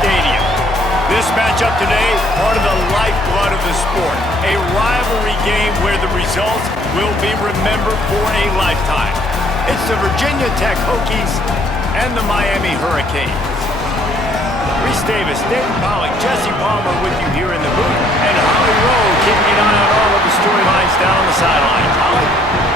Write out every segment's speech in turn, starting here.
Stadium. This matchup today, part of the lifeblood of the sport. A rivalry game where the results will be remembered for a lifetime. It's the Virginia Tech Hokies and the Miami Hurricanes. Reese Davis, David Pollack, Jesse Palmer with you here in the booth, and Holly Rowe keeping an eye on all of the storylines down on the sidelines. Holly?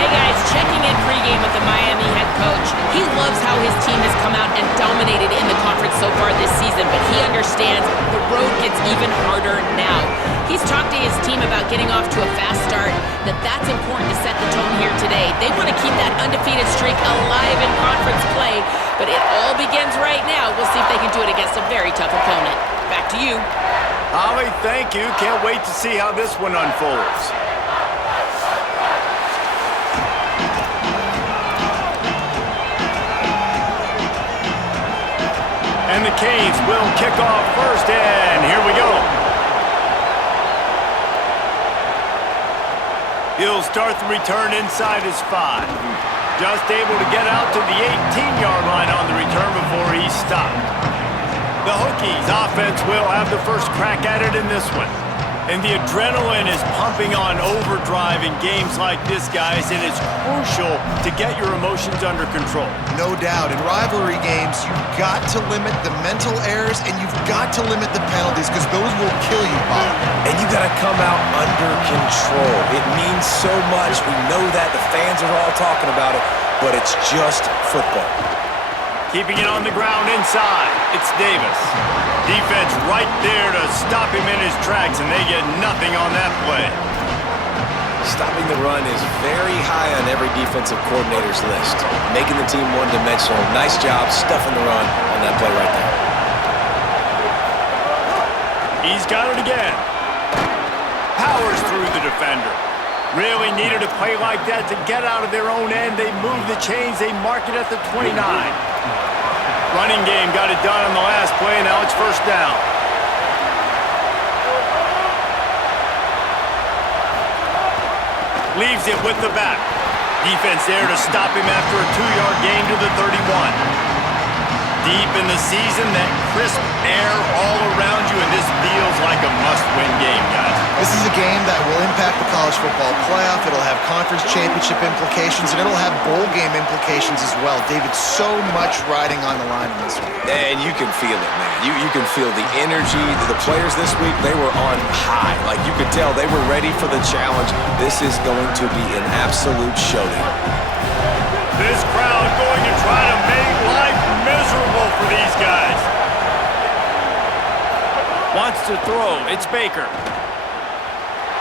Hey guys, checking in pregame with the Miami head coach. He loves how his team has come out and dominated in the conference so far this season, but he understands the road gets even harder now. He's talked to his team about getting off to a fast start, that's important to set the tone here today. They want to keep that undefeated streak alive in conference play, but it all begins right now. We'll see if they can do it against a very tough opponent. Back to you. Holly, thank you. Can't wait to see how this one unfolds. And the Canes will kick off first, and here we go. He'll start the return inside his 5. Just able to get out to the 18-yard line on the return before he's stopped. The Hokies offense will have the first crack at it in this one. And the adrenaline is pumping on overdrive in games like this, guys, and it's crucial to get your emotions under control. No doubt. In rivalry games, you've got to limit the mental errors and you've got to limit the penalties because those will kill you, Bob. And you got to come out under control. It means so much. We know that. The fans are all talking about it, but it's just football. Keeping it on the ground inside, it's Davis. Defense right there to stop him in his tracks, and they get nothing on that play. Stopping the run is very high on every defensive coordinator's list. Making the team one-dimensional. Nice job stuffing the run on that play right there. He's got it again. Powers through the defender. Really needed a play like that to get out of their own end. They move the chains. They mark it at the 29. Running game got it done on the last play. Now it's first down. Leaves it with the back. Defense there to stop him after a 2-yard gain to the 31. Deep in the season, that crisp air all around you, and this feels like a must-win game, guys. This is a game that will impact the college football playoff. It'll have conference championship implications, and it'll have bowl game implications as well. David, so much riding on the line in this one. And you can feel it, man. You can feel the energy. The players this week, they were on high. Like, you could tell they were ready for the challenge. This is going to be an absolute showdown. This crowd going to try to make life miserable for these guys. Wants to throw. It's Baker.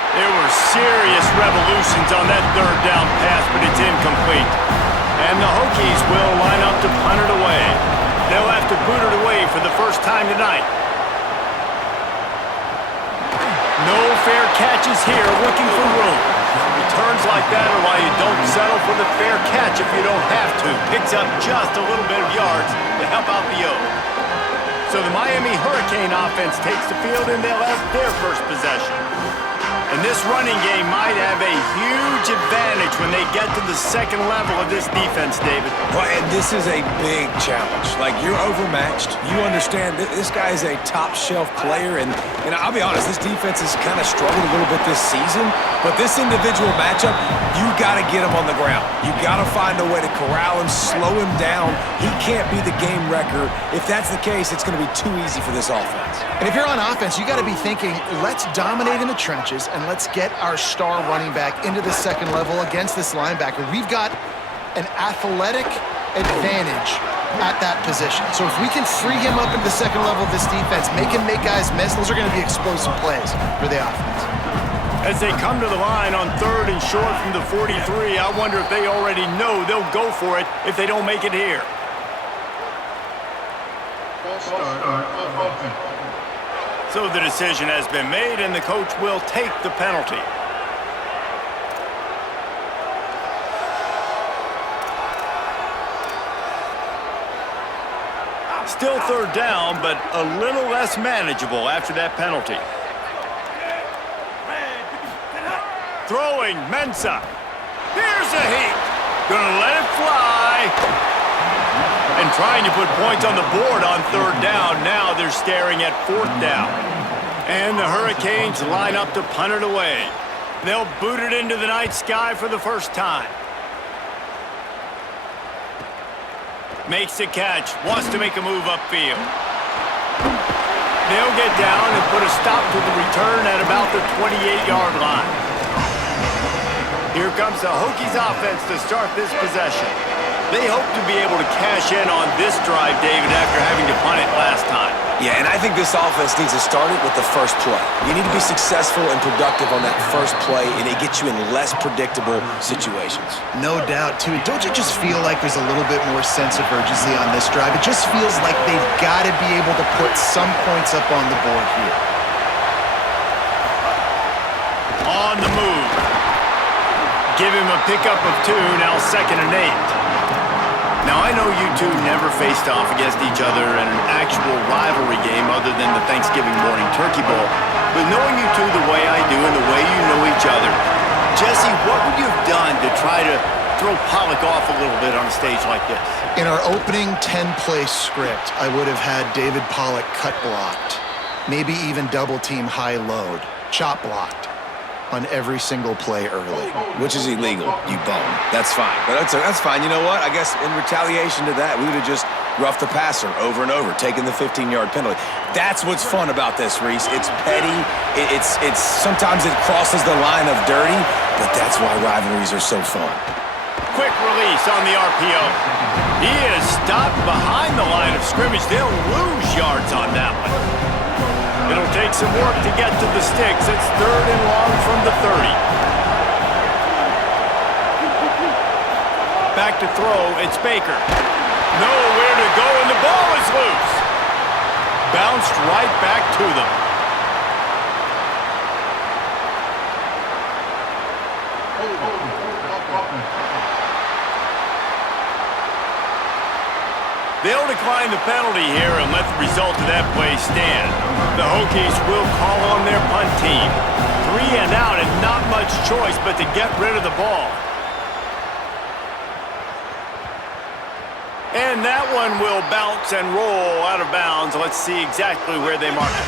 There were serious revolutions on that third down pass, but it's incomplete. And the Hokies will line up to punt it away. They'll have to boot it away for the first time tonight. No fair catches here, looking for room. Returns like that are why you don't settle for the fair catch if you don't have to. Picks up just a little bit of yards to help out the O. So the Miami Hurricane offense takes the field and they'll have their first possession. And this running game might have a huge advantage when they get to the second level of this defense, David. Well, and this is a big challenge. Like, you're overmatched. You understand this guy is a top-shelf player, and I'll be honest, this defense has kind of struggled a little bit this season, but this individual matchup, you got to get him on the ground. You got to find a way to corral him, slow him down. He can't be the game wrecker. If that's the case, it's going to be too easy for this offense. And if you're on offense, you got to be thinking, let's dominate in the trenches and let's get our star running back into the second level against this linebacker. We've got an athletic advantage at that position. So if we can free him up into the second level of this defense, make him make guys miss, those are going to be explosive plays for the offense. As they come to the line on third and short from the 43, I wonder if they already know they'll go for it if they don't make it here. So the decision has been made, and the coach will take the penalty. Still third down, but a little less manageable after that penalty. Throwing, Mensah. Here's a heat. Gonna let it fly. And been trying to put points on the board on third down. Now they're staring at fourth down. And the Hurricanes line up to punt it away. They'll boot it into the night sky for the first time. Makes the catch. Wants to make a move upfield. They'll get down and put a stop to the return at about the 28-yard line. Here comes the Hokies offense to start this possession. They hope to be able to cash in on this drive, David, after having to punt it last time. Yeah, and I think this offense needs to start it with the first play. You need to be successful and productive on that first play, and it gets you in less predictable situations. No doubt, too. Don't you just feel like there's a little bit more sense of urgency on this drive? It just feels like they've got to be able to put some points up on the board here. On the move. Give him a pickup of 2, now 2nd and 8. Now, I know you two never faced off against each other in an actual rivalry game other than the Thanksgiving morning turkey bowl. But knowing you two the way I do and the way you know each other, Jesse, what would you have done to try to throw Pollock off a little bit on a stage like this? In our opening 10-play script, I would have had David Pollock cut blocked, maybe even double-team high load, chop blocked on every single play early. Which is illegal, you bum. That's fine. But that's fine. You know what? I guess in retaliation to that, we would have just roughed the passer over and over, taking the 15-yard penalty. That's what's fun about this, Reese. It's petty. It's sometimes it crosses the line of dirty, but that's why rivalries are so fun. Quick release on the RPO. He is stopped behind the line of scrimmage. They'll lose yards on that one. It'll take some work to get to the sticks. It's 3rd and long from the 30. Back to throw, it's Baker. Nowhere to go, and the ball is loose. Bounced right back to them. They'll decline the penalty here and let the result of that play stand. The Hokies will call on their punt team. 3 and out and not much choice but to get rid of the ball. And that one will bounce and roll out of bounds. Let's see exactly where they mark it.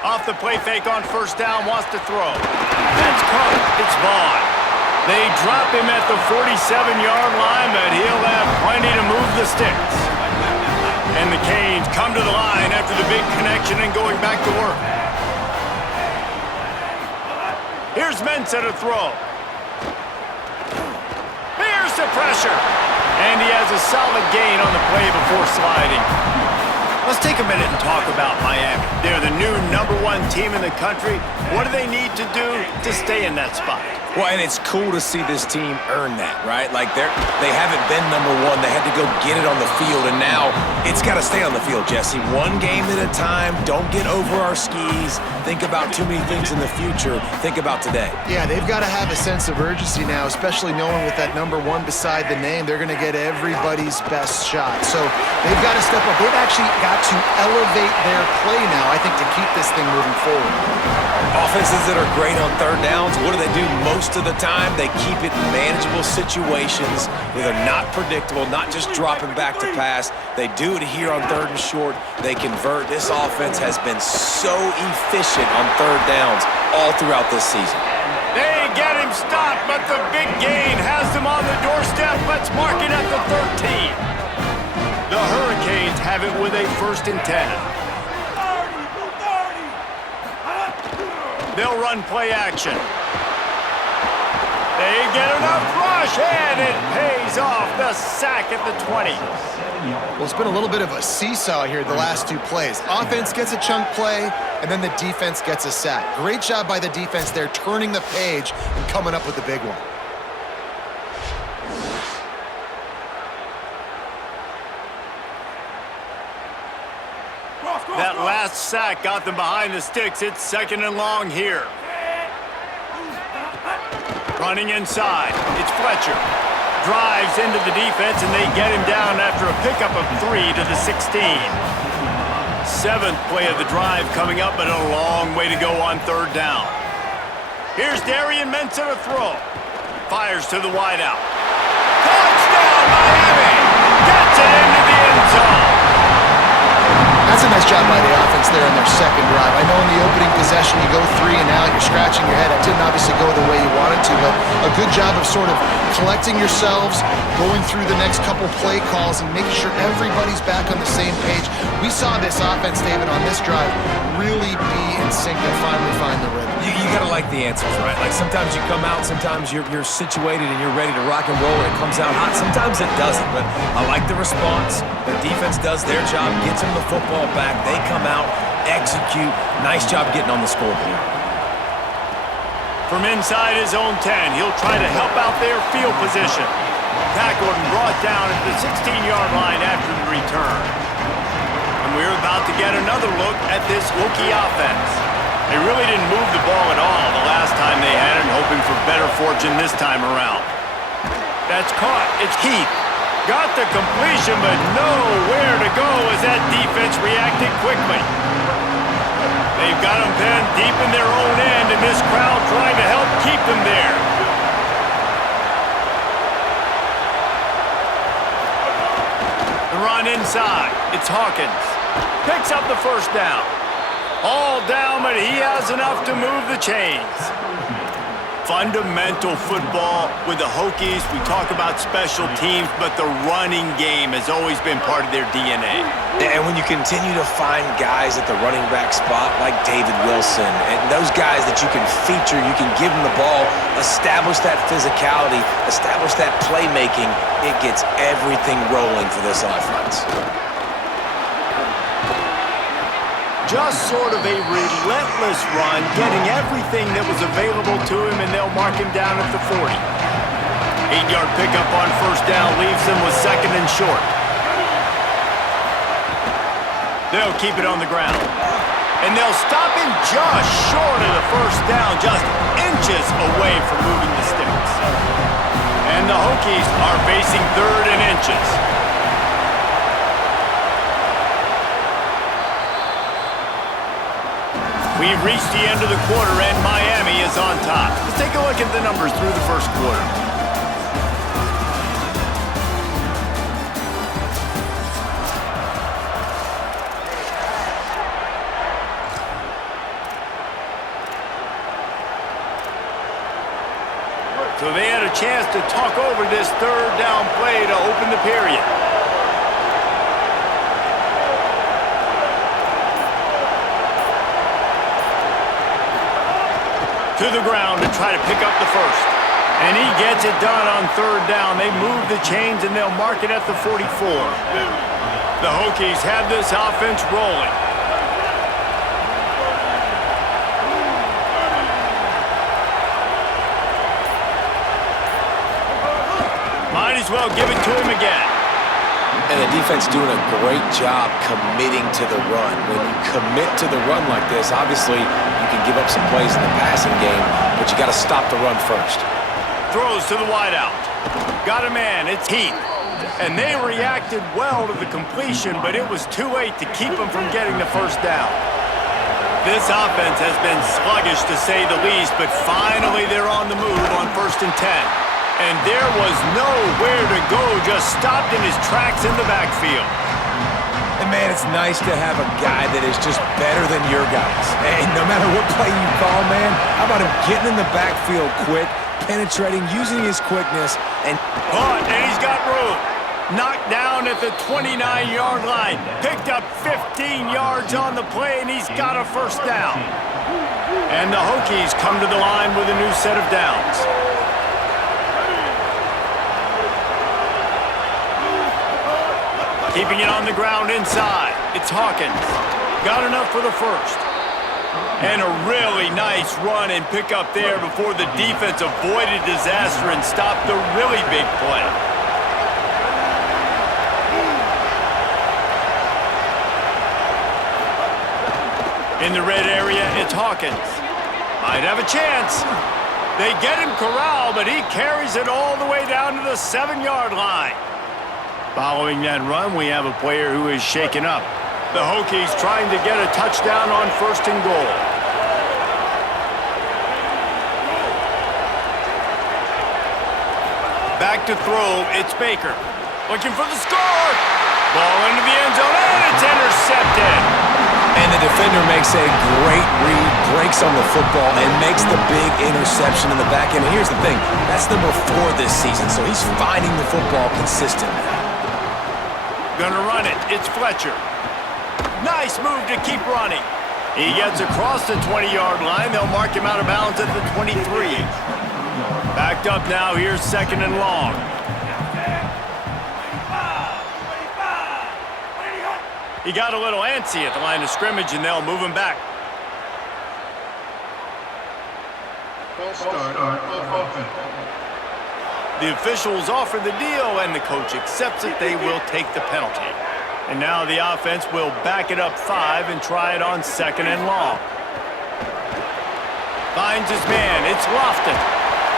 Off the play fake on first down, wants to throw. That's caught. It's Vaughn. They drop him at the 47-yard line, but he'll have plenty to move the sticks. And the Canes come to the line after the big connection and going back to work. Here's Mensah to throw. Here's the pressure. And he has a solid gain on the play before sliding. Let's take a minute and talk about Miami. They're the new #1 team in the country. What do they need to do to stay in that spot? Well, and it's cool to see this team earn that, right? Like, they haven't been #1. They had to go get it on the field, and now it's got to stay on the field, Jesse. One game at a time. Don't get over our skis. Think about too many things in the future. Think about today. Yeah, they've got to have a sense of urgency now, especially knowing with that #1 beside the name, they're going to get everybody's best shot. So they've got to step up. They've actually got to elevate their play now, I think, to keep this thing moving forward. Offenses that are great on third downs, what do? Most of the time, they keep it in manageable situations where they're not predictable, not just dropping back to pass. They do it here on 3rd and short. They convert. This offense has been so efficient on third downs all throughout this season. They get him stopped, but the big gain has them on the doorstep. Let's mark it at the 13. The Hurricanes have it with a 1st and 10. They'll run play action. They get enough rush, and it pays off. The sack at the 20. Well, it's been a little bit of a seesaw here the last 2 plays. Offense gets a chunk play, and then the defense gets a sack. Great job by the defense there, turning the page and coming up with the big one. That last sack got them behind the sticks. It's 2nd and long here. Running inside, it's Fletcher. Drives into the defense, and they get him down after a pickup of 3 to the 16. 7th play of the drive coming up, but a long way to go on 3rd down. Here's Darian Mensah to throw. Fires to the wideout. Touchdown, Miami! Gets it into the end zone. That's a nice job by the offense there in their second drive. I know in the opening possession you go 3 and out, you're scratching your head. It didn't obviously go the way you wanted to, but a good job of sort of collecting yourselves, going through the next couple play calls and making sure everybody's back on the same page. We saw this offense, David, on this drive really be in sync and finally find the rhythm. You got to like the answers, right? Like sometimes you come out, sometimes you're situated and you're ready to rock and roll and it comes out hot. Sometimes it doesn't, but I like the response. The defense does their job, gets them the football back. They come out, execute. Nice job getting on the scoreboard. From inside his own 10, he'll try to help out their field position. Tackled and brought down at the 16-yard line after the return. And we're about to get another look at this Hokie offense. They really didn't move the ball at all the last time they had it, hoping for better fortune this time around. That's caught. It's Heath. Got the completion, but nowhere to go as that defense reacted quickly. They've got them pinned deep in their own end, and this crowd trying to help keep them there. The run inside. It's Hawkins. Picks up the first down. All down, but he has enough to move the chains. Fundamental football with the Hokies. We talk about special teams, but the running game has always been part of their DNA. And when you continue to find guys at the running back spot like David Wilson, and those guys that you can feature, you can give them the ball, establish that physicality, establish that playmaking, it gets everything rolling for this offense. Just sort of a relentless run, getting everything that was available to him, and they'll mark him down at the 40. 8-yard pickup on first down leaves them with second and short. They'll keep it on the ground. And they'll stop him just short of the first down, just inches away from moving the sticks. And the Hokies are facing third and inches. We've reached the end of the quarter, and Miami is on top. Let's take a look at the numbers through the first quarter. So they had a chance to talk over this third down play to open the period. To the ground to try to pick up the first. And he gets it done on third down. They move the chains and they'll mark it at the 44. The Hokies have this offense rolling. Might as well give it to him again. And the defense doing a great job committing to the run. When you commit to the run like this, obviously you can give up some plays in the passing game, but you got to stop the run first. Throws to the wideout. Got a man. It's Heath. And they reacted well to the completion, but it was too late to keep them from getting the first down. This offense has been sluggish to say the least, but finally they're on the move on 1st and 10. And there was nowhere to go, just stopped in his tracks in the backfield. And man, it's nice to have a guy that is just better than your guys. And no matter what play you call, man, how about him getting in the backfield quick, penetrating, using his quickness, and he's got room. Knocked down at the 29-yard line. Picked up 15 yards on the play, and he's got a first down. And the Hokies come to the line with a new set of downs. Keeping it on the ground inside. It's Hawkins. Got enough for the first. And a really nice run and pick up there before the defense avoided disaster and stopped the really big play. In the red area, it's Hawkins. Might have a chance. They get him corralled, but he carries it all the way down to the 7-yard line. Following that run, we have a player who is shaken up. The Hokies trying to get a touchdown on 1st and goal. Back to throw, it's Baker. Looking for the score. Ball into the end zone, and it's intercepted. And the defender makes a great read, breaks on the football, and makes the big interception in the back end. And here's the thing, that's number 4 this season, so he's finding the football consistently. Gonna run it, it's Fletcher. Nice move to keep running. He gets across the 20-yard line. They'll mark him out of bounds at the 23. Backed up now, here's 2nd and long. He got a little antsy at the line of scrimmage, and they'll move him back. The officials offer the deal, and the coach accepts it. They will take the penalty. And now the offense will back it up 5 and try it on 2nd and long. Finds his man. It's Lofton.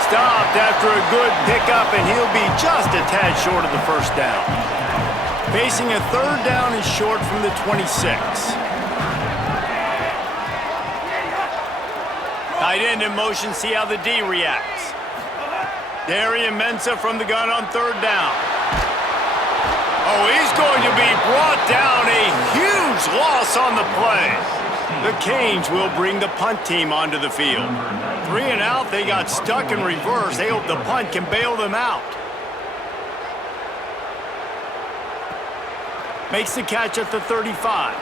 Stopped after a good pickup, and he'll be just a tad short of the first down. Facing a 3rd down and short from the 26. Tight end in motion, see how the D reacts. Darian Mensah from the gun on 3rd down. Oh, he's going to be brought down. A huge loss on the play. The Canes will bring the punt team onto the field. 3 and out, they got stuck in reverse. They hope the punt can bail them out. Makes the catch at the 35.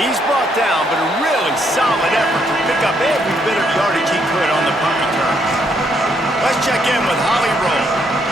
He's brought down, but a really solid effort to pick up every bit of yardage he could on the punt return. Let's check in with Holly Rowe.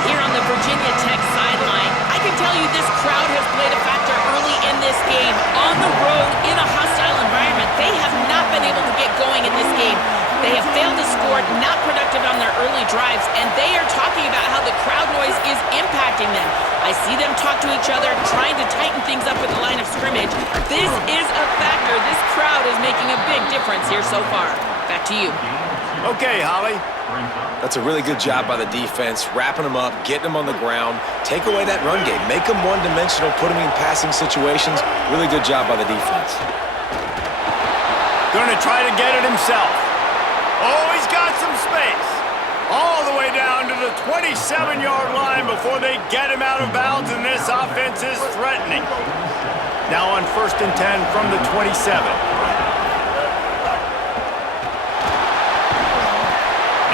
Here on the Virginia Tech sideline, I can tell you this crowd has played a factor early in this game. On the road, in a hostile environment, they have not been able to get going in this game. They have failed to score, not productive on their early drives, and they are talking about how the crowd noise is impacting them. I see them talk to each other, trying to tighten things up at the line of scrimmage. This is a factor. This crowd is making a big difference here so far. Back to you. Okay, Holly. That's a really good job by the defense, wrapping them up, getting them on the ground, take away that run game, make them one-dimensional, put them in passing situations. Really good job by the defense. Going to try to get it himself. Oh, he's got some space. All the way down to the 27-yard line before they get him out of bounds, and this offense is threatening. Now on 1st and 10 from the 27.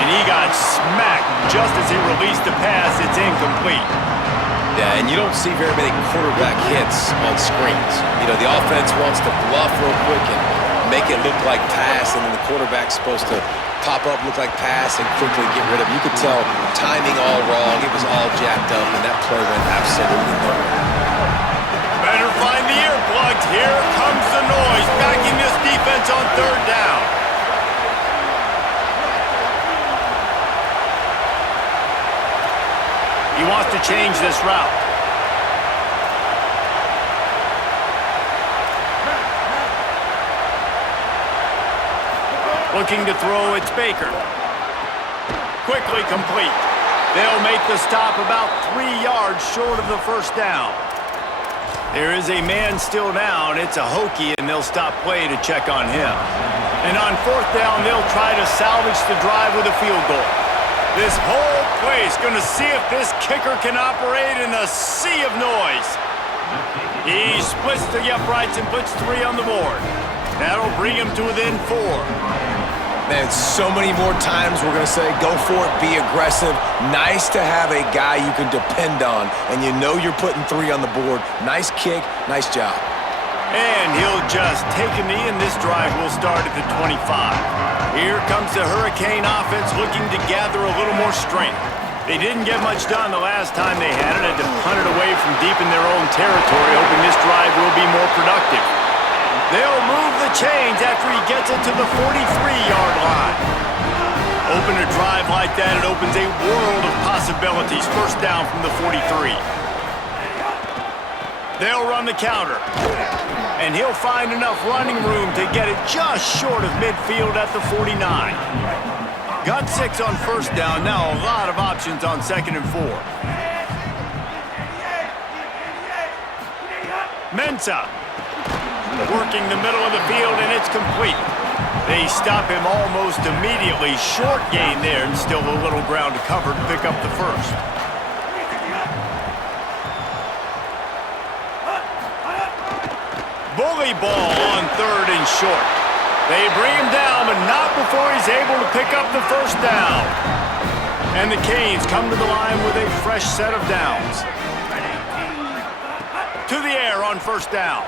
And he got smacked just as he released the pass. It's incomplete. Yeah, and you don't see very many quarterback hits on screens. You know, the offense wants to bluff real quick and make it look like pass, and then the quarterback's supposed to pop up, look like pass, and quickly get rid of it. You could tell timing all wrong. It was all jacked up, and that play went absolutely nowhere. Better find the earplugs. Here comes the noise, backing this defense on 3rd down. He wants to change this route. Looking to throw, it's Baker. Quickly complete. They'll make the stop about 3 yards short of the first down. There is a man still down. It's a Hokie, and they'll stop play to check on him. And on 4th down, they'll try to salvage the drive with a field goal. This whole place going to see if this kicker can operate in a sea of noise. He splits the uprights and puts 3 on the board. That'll bring him to within 4. Man, so many more times we're going to say, go for it, be aggressive. Nice to have a guy you can depend on, and you know you're putting 3 on the board. Nice kick, nice job. And he'll just take a knee, and this drive will start at the 25. Here comes the Hurricane offense looking to gather a little more strength. They didn't get much done the last time they had it, had to punt it away from deep in their own territory, hoping this drive will be more productive. They'll move the chains after he gets it to the 43-yard line. Open a drive like that, it opens a world of possibilities. 1st down from the 43. They'll run the counter. And he'll find enough running room to get it just short of midfield at the 49. Got 6 on 1st down, now a lot of options on 2nd and 4. Mensah working the middle of the field, and it's complete. They stop him almost immediately. Short gain there, and still a little ground to cover to pick up the first. Bully ball on 3rd and short. They bring him down, but not before he's able to pick up the first down. And the Canes come to the line with a fresh set of downs. To the air on 1st down.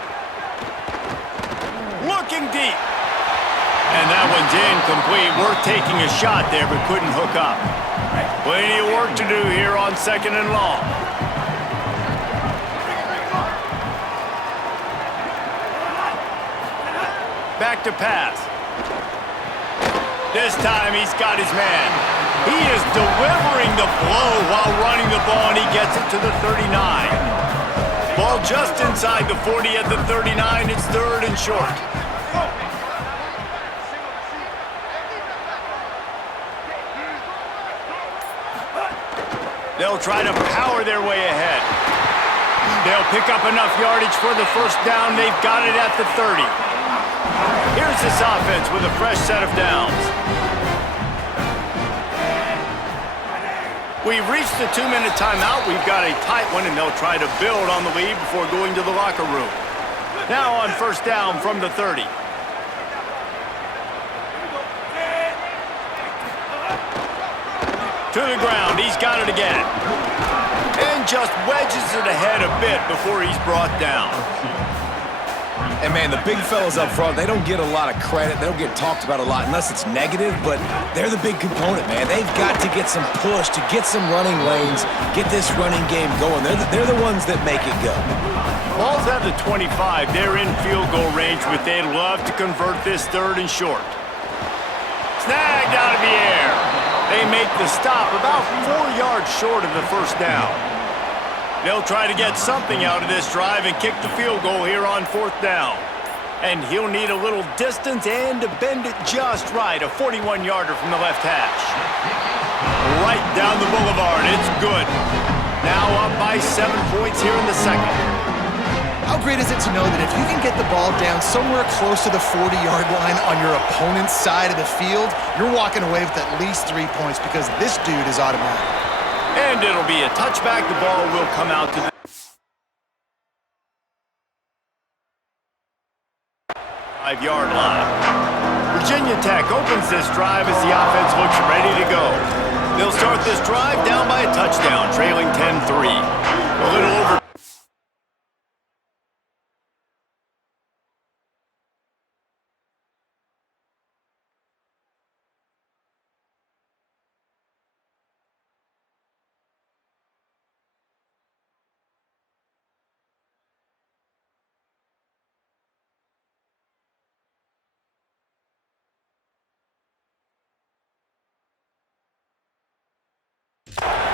Looking deep. And that one's incomplete. Worth taking a shot there, but couldn't hook up. Plenty of work to do here on 2nd and long. Back to pass. This time he's got his man. He is delivering the blow while running the ball, and he gets it to the 39. Ball just inside the 40 at the 39. It's 3rd and short. They'll try to power their way ahead. They'll pick up enough yardage for the first down. They've got it at the 30. Here's this offense with a fresh set of downs. We've reached the 2-minute timeout. We've got a tight one, and they'll try to build on the lead before going to the locker room. Now on 1st down from the 30. To the ground. He's got it again. And just wedges it ahead a bit before he's brought down. And, man, the big fellas up front, they don't get a lot of credit. They don't get talked about a lot unless it's negative, but they're the big component, man. They've got to get some push, to get some running lanes, get this running game going. They're the ones that make it go. Ball's at the 25. They're in field goal range, but they'd love to convert this 3rd and short. Snagged out of the air. They make the stop about 4 yards short of the first down. They'll try to get something out of this drive and kick the field goal here on 4th down. And he'll need a little distance and to bend it just right. A 41-yarder from the left hash. Right down the boulevard. It's good. Now up by 7 points here in the second. How great is it to know that if you can get the ball down somewhere close to the 40-yard line on your opponent's side of the field, you're walking away with at least 3 points because this dude is automatic. And it'll be a touchback. The ball will come out to the 5-yard line. Virginia Tech opens this drive as the offense looks ready to go. They'll start this drive down by a touchdown, trailing 10-3. A little over.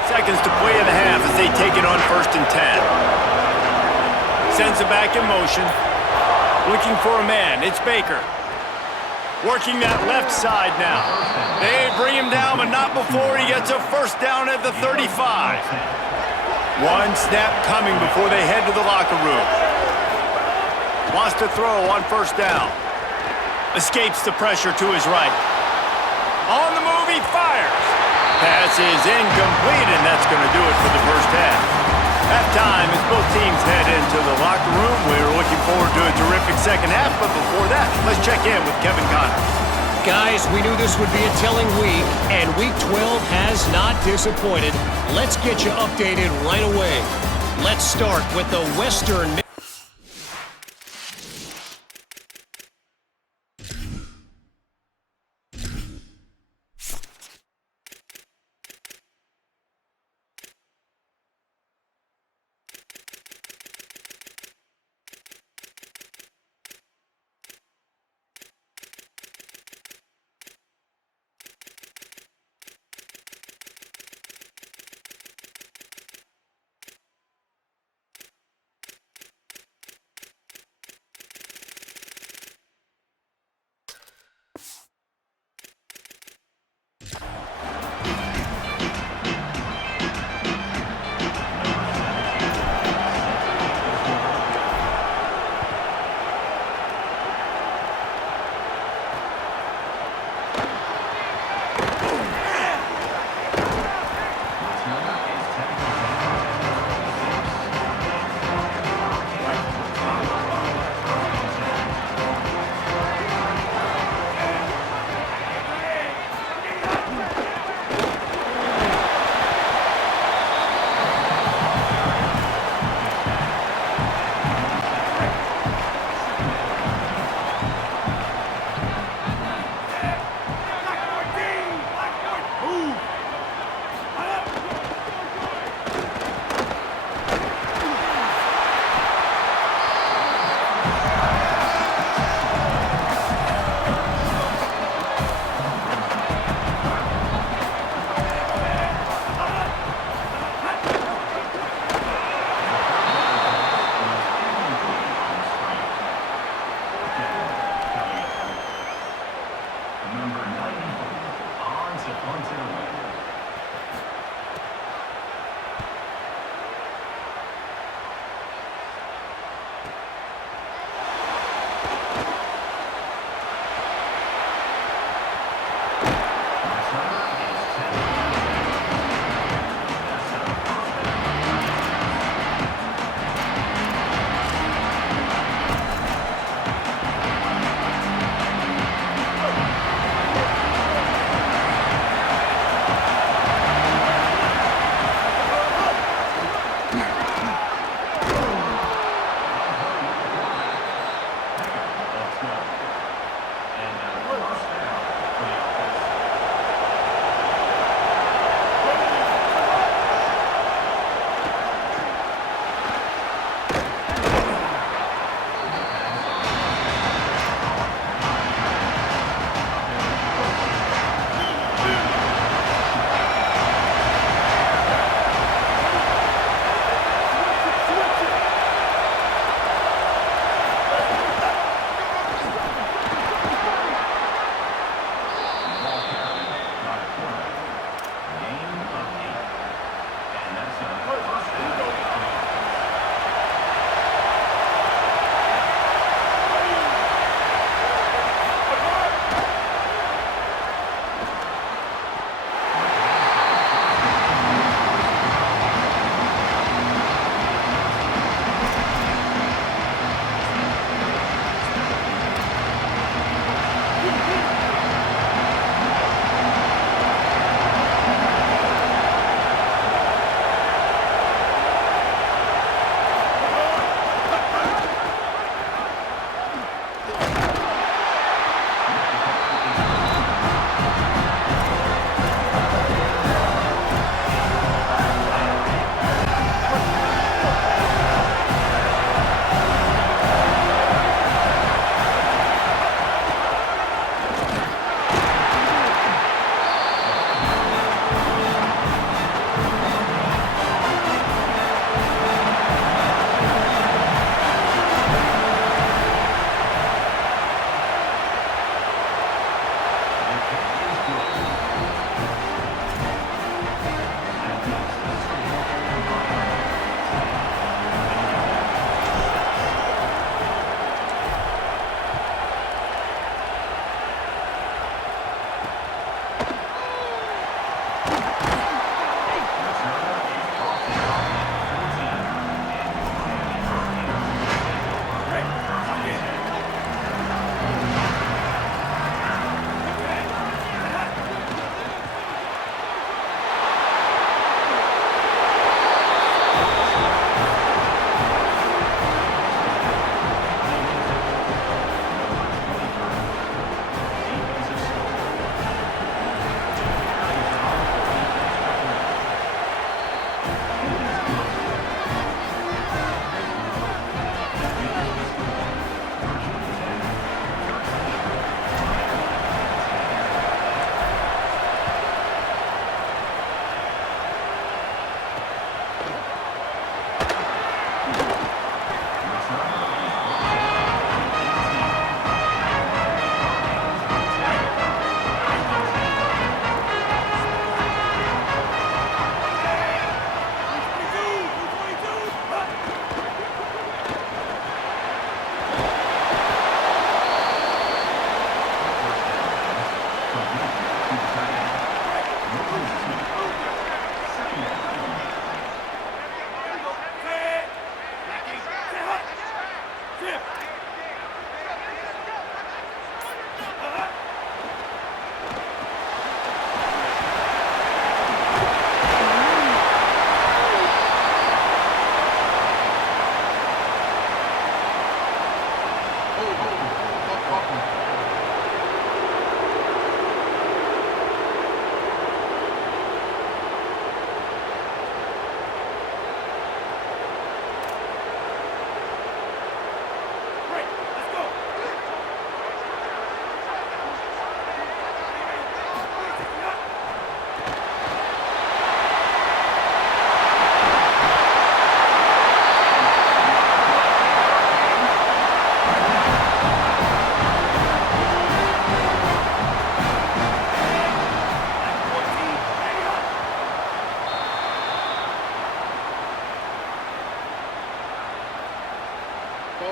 Seconds to play in the half as they take it on 1st and 10. Sends it back in motion. Looking for a man. It's Baker. Working that left side now. They bring him down, but not before he gets a first down at the 35. One snap coming before they head to the locker room. Wants to throw on 1st down. Escapes the pressure to his right. On the move, he fires. Pass is incomplete, and that's going to do it for the first half. Halftime as both teams head into the locker room. We're looking forward to a terrific second half, but before that, let's check in with Kevin Connors. Guys, we knew this would be a telling week, and Week 12 has not disappointed. Let's get you updated right away. Let's start with the Western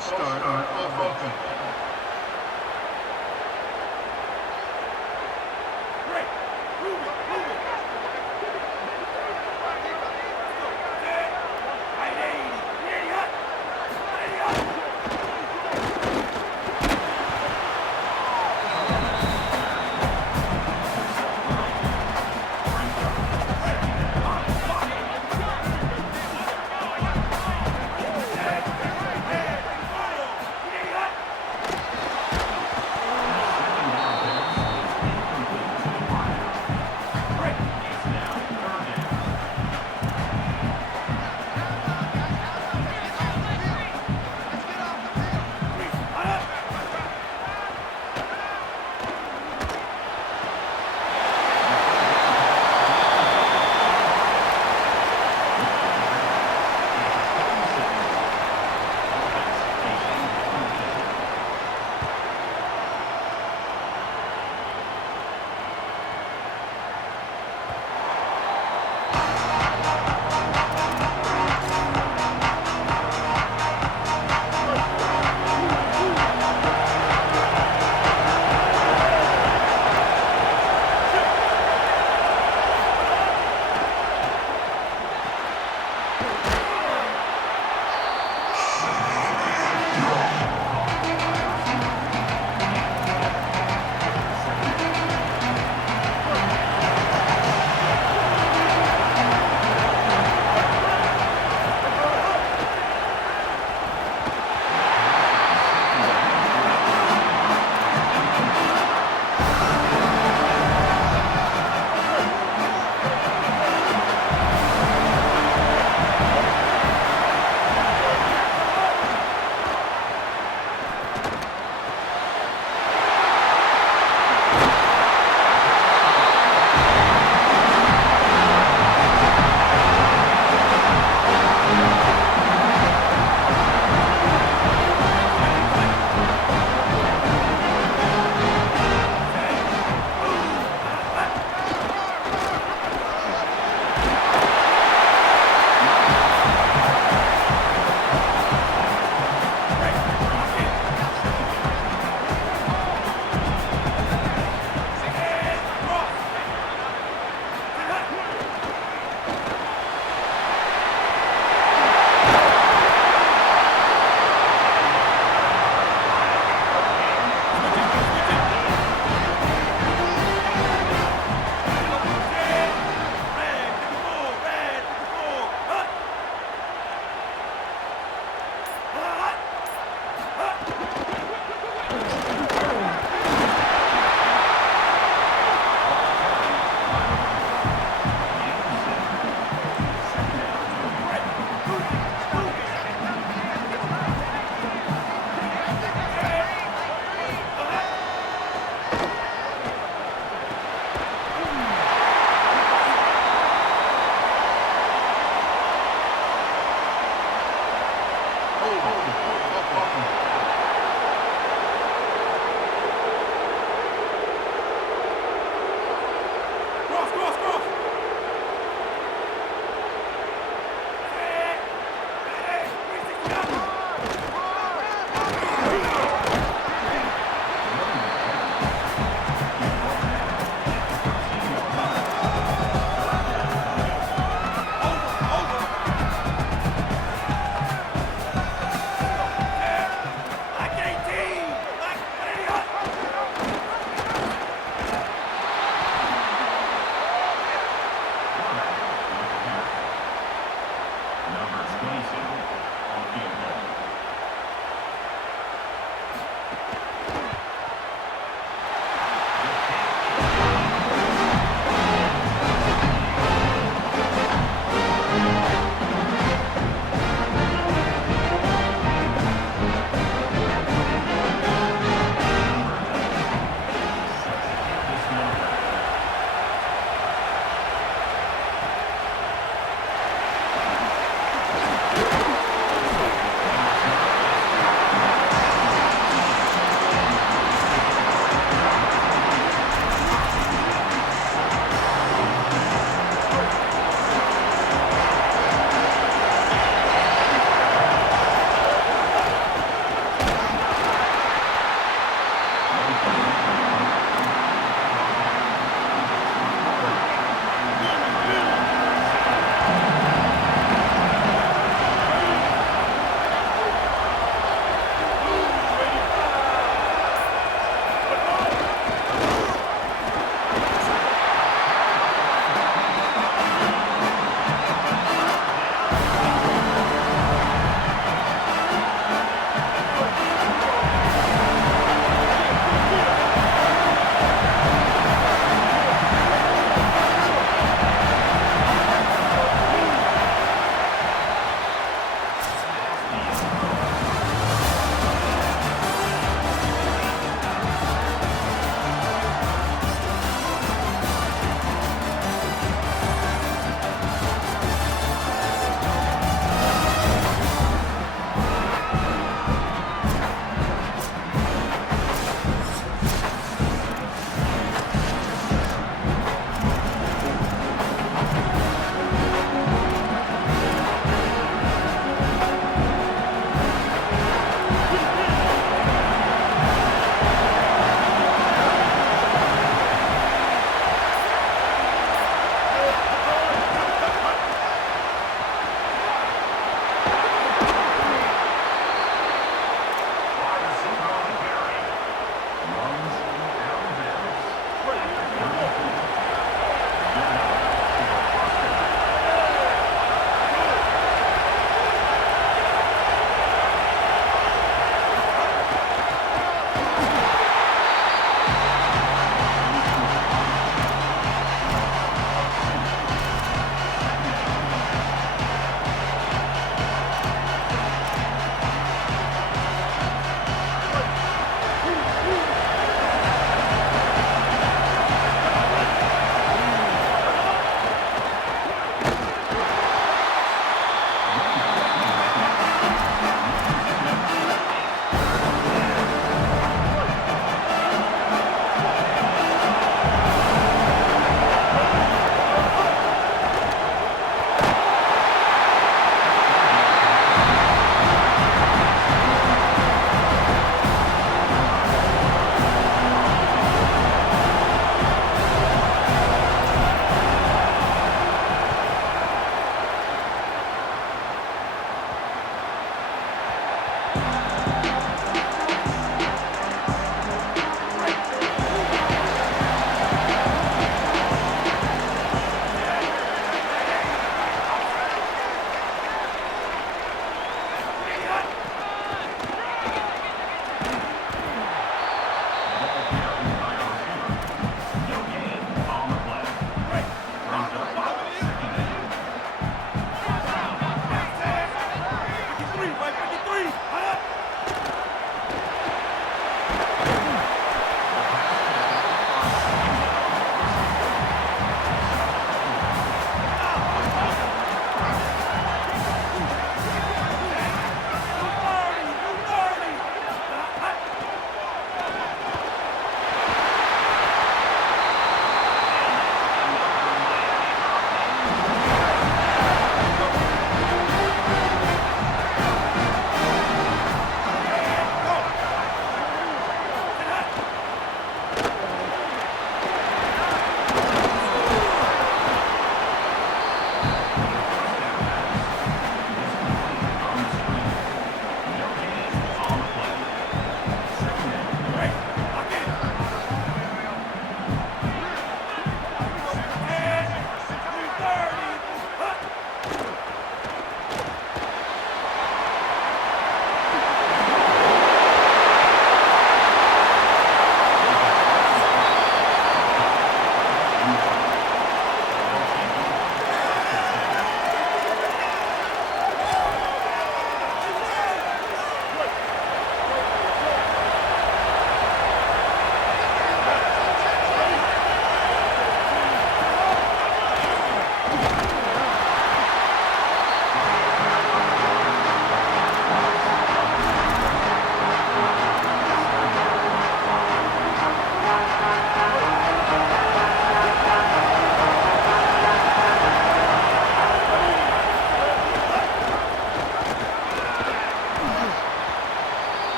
false start on offense.